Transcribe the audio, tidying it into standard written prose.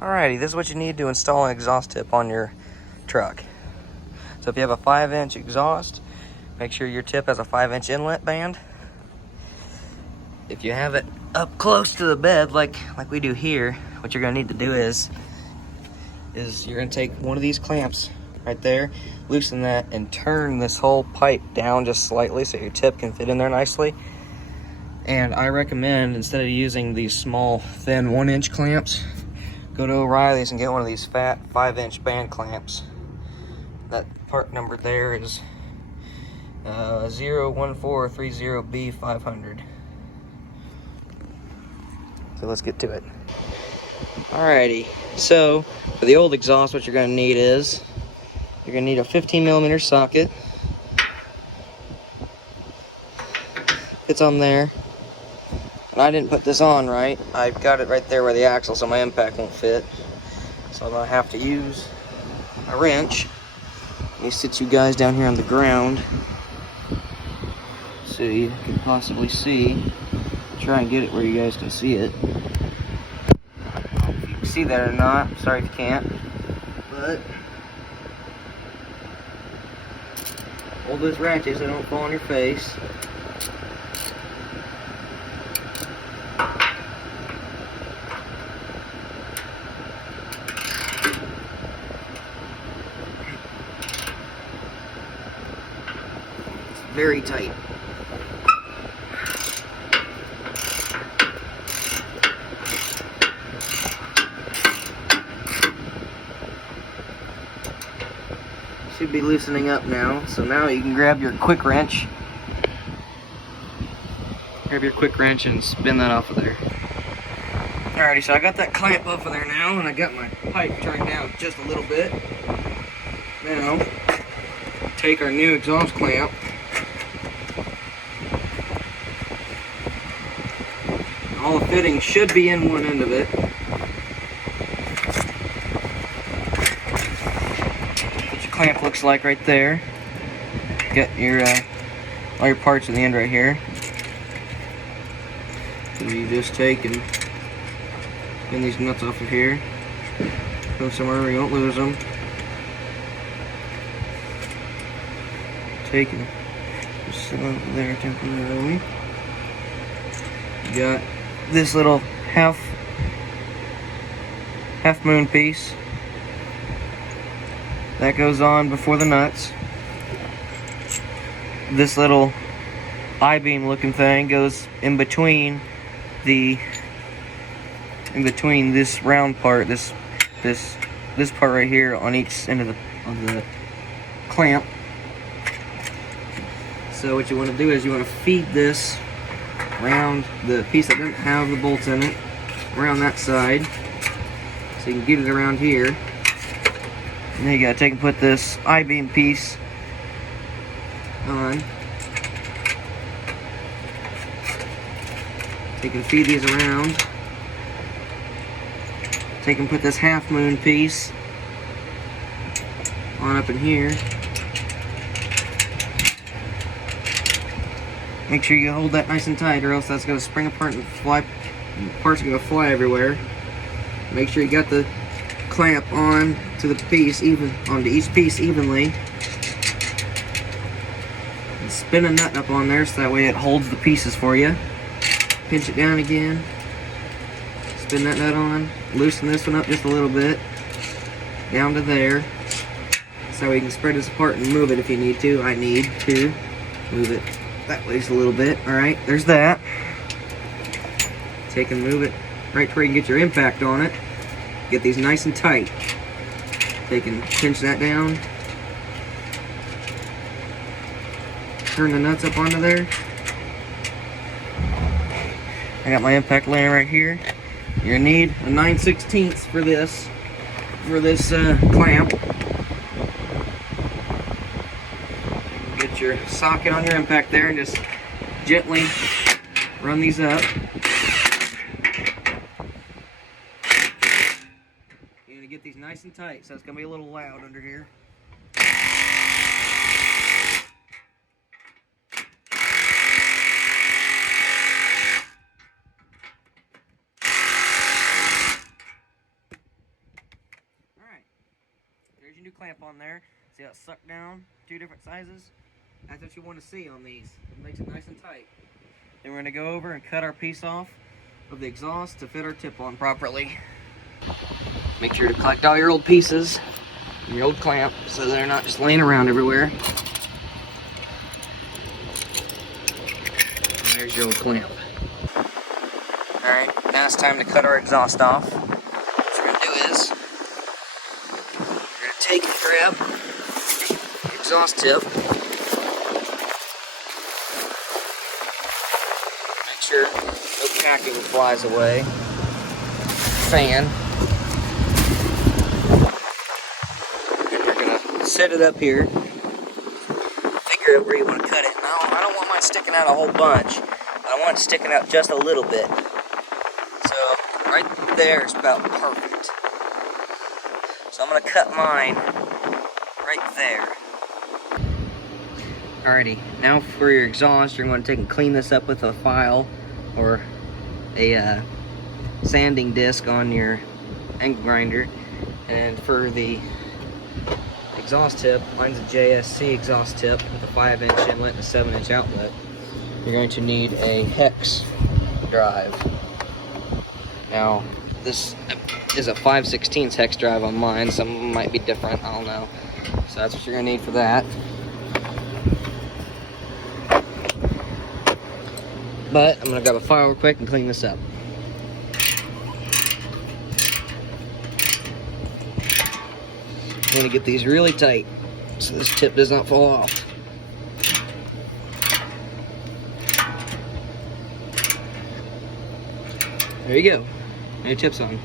Alrighty, this is what you need to install an exhaust tip on your truck. So if you have a 5-inch exhaust, make sure your tip has a 5-inch inlet band. If you have it up close to the bed like we do here, what you're gonna need to do is you're gonna take one of these clamps right there, loosen that, and turn this whole pipe down just slightly so your tip can fit in there nicely. And I recommend, instead of using these small, thin 1-inch clamps, go to O'Reilly's and get one of these fat 5-inch band clamps. That part number there is 01430B500. So let's get to it. Alrighty, so for the old exhaust, what you're going to need is you're going to need a 15mm socket. It's on there. And I didn't put this on right. I've got it right there where the axle, so my impact won't fit. So I'm going to have to use a wrench. Let me sit you guys down here on the ground so you can possibly see. Try and get it where you guys can see it. If you can see that or not, sorry if you can't. But hold this ratchet so it don't fall on your face. It's very tight. Should be loosening up now, so now you can grab your quick wrench. Grab your quick wrench and spin that off of there. Alrighty, so I got that clamp off of there now, and I got my pipe turned down just a little bit. Now, take our new exhaust clamp. All the fittings should be in one end of it. Clamp looks like right there. Got your all your parts in the end right here. So you just take and spin these nuts off of here. Put them somewhere where you don't lose them. Take and just sit over there temporarily. You got this little half moon piece. That goes on before the nuts. This little I-beam looking thing goes in between this round part, this part right here on each end of the clamp. So what you want to do is you want to feed this around the piece that doesn't have the bolts in it, around that side, so you can get it around here. And then you gotta take and put this I-beam piece on. Take and feed these around. Take and put this half moon piece on up in here. Make sure you hold that nice and tight, or else that's gonna spring apart and fly. Parts are gonna fly everywhere. Make sure you got the clamp on to the piece, onto each piece evenly, and spin a nut up on there so that way it holds the pieces for you. Pinch it down again, spin that nut on, loosen this one up just a little bit, down to there, so you can spread this apart and move it if you need to. I need to move it that way just a little bit. Alright, there's that. Take and move it right to where you can get your impact on it. Get these nice and tight. Take and pinch that down. Turn the nuts up onto there. I got my impact laying right here. You're gonna need a 9/16 for this clamp. Get your socket on your impact there and just gently run these up. Get these nice and tight, so it's gonna be a little loud under here. clamp on there. See how it's sucked down? 2 different sizes. That's what you want to see on these. It makes it nice and tight. Then we're going to go over and cut our piece off of the exhaust to fit our tip on properly. Make sure to collect all your old pieces and your old clamp so they're not just laying around everywhere. And there's your old clamp. Alright, now it's time to cut our exhaust off. What we're going to do is we're going to take and grab the exhaust tip. Make sure no packing flies away. Fan. And you're going to set it up here. Figure out where you want to cut it. No, I don't want mine sticking out a whole bunch. I want it sticking out just a little bit. So right there is about perfect. So I'm going to cut mine right there. Alrighty, now for your exhaust, you're going to take and clean this up with a file or a sanding disc on your angle grinder. And for the exhaust tip, mine's a JSC exhaust tip with a 5-inch inlet and a 7-inch outlet. You're going to need a hex drive. Now, this is a 5/16 hex drive on mine. Some might be different, I don't know. So that's what you're going to need for that. But I'm going to grab a file real quick and clean this up. I'm going to get these really tight so this tip does not fall off. There you go. Your tip's on.